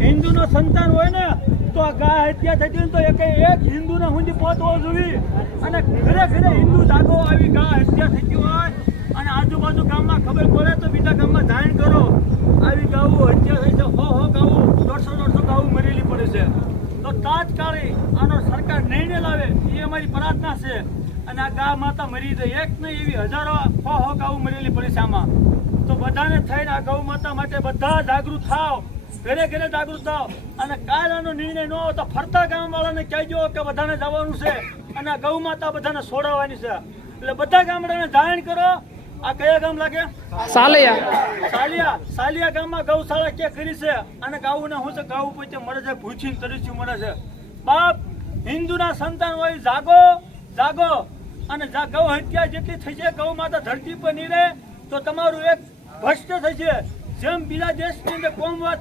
હિન્દુનો સંતાન હોય ને તો આ ગાય હત્યા થતી તો એક હિન્દુને સુધી પહોંચવો જોઈએ અને ઘરે ઘરે હિન્દુ જાગો આવી ગાય હત્યા થતી હોય અને આજુબાજુ ગામમાં ખબર પડે તો બીજા ગામમાં જાણ કરો આવી ગાવું હત્યા થઈ છે હો ગાવું 150 ગાવું મરેલી પડે છે તો તાત્કાલિક આનો સરકાર નિર્ણય લાવે એ અમારી પ્રાર્થના છે અને આ ગા માતા મરી જાય એક નહીં એવી હજારો હો ગાવું મરેલી પડે છે આમાં તો બધાને થઈને આ ગૌ માતા માટે બધા જાગૃત થાવ ઘરે ઘરે જાગૃત થાવ અને કાલ આનો નિર્ણય ન હોય તો ફરતા ગામવાળાને કહેજો કે બધાને જવાનું છે અને ગૌ માતા બધાને છોડાવવાની છે એટલે બધા ગામડાને જાણ કરો આ કયા ગામ લાગે સાલિયા ગામમાં ગૌશાળા કે કરી છે અને ગાઉને હું છે ગાઉ પોતે મરે છે ભૂખીને તરસ્યું મરે છે બાપ હિન્દુના સંતાન હોય જાગો અને ગૌ હત્યા જેટલી થઈ છે ગૌ માતા ધરતી પર નહીં રહે તો તમારું એક ભ્રષ્ટ થશે જેમ બીજા દેશની અંદર કોમવાદ